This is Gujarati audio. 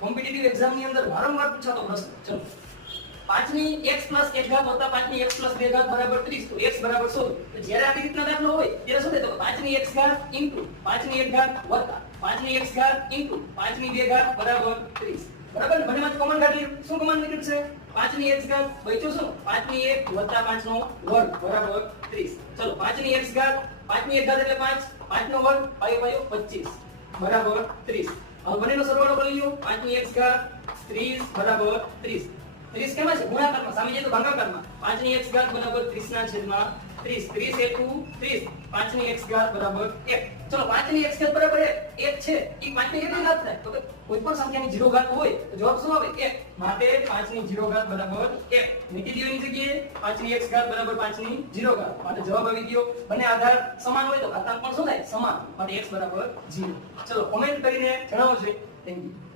કોમ્પિટિટિવ એક્ઝામ ની અંદર વારંવાર પૂછાતો પ્રશ્ન. ચલો 5 ની x + 1 ઘાત વત્તા 5 ની x + 2 ઘાત બરાબર 30 તો x બરાબર 100. તો જ્યારે આવી રીતના દાખલો હોય ત્યારે શું થાય તો 5 ની x ઘાત * 5 ની 1 ઘાત વત્તા 5 ની x ઘાત * 5 ની 2 ઘાત બરાબર 30. બરાબર ને? બંનેમાંથી કોમન કાઢી શું કોમન નીકળે છે? 5 ની x ઘાત બચ્યું શું? 5 ની 1 વત્તા 5 નો વર્ગ બરાબર 30. ચલો 5 ની x ઘાત 5 ની 1 ઘાત એટલે 5 5 નો વર્ગ 25 બરાબર 30. હવે બંનેનો સરવાળો કરી લ્યો. 5 ની x ઘાત 30 બરાબર 30. 30 કેમાં છે? ગુણાકારમાં. સામે જાય તો ભાગાકારમાં. 5 ની x ઘાત બરાબર 30 ના છેદમાં 30. 30 * 30. 5 ની x ઘાત બરાબર 1. ચલો 5 ની x ઘાત બરાબર 1 છે. ઈ 5 ની કેટલી ઘાત થાય? તો કે કોઈ પણ સંખ્યાની 0 ઘાત હોય તો જવાબ શું આવે? 1. માટે 5 ની 0 ઘાત બરાબર 1. મૂકી દો એની જગ્યાએ 5 ની x ઘાત બરાબર 5 ની 0 ઘાત. માટે જવાબ આવી ગયો. બંને આધાર સમાન હોય તો ઘાતાંક પણ શું થાય? સમાન. માટે x બરાબર 0. ચલો કોમેન્ટ કરીને જણાવજો. Thank you.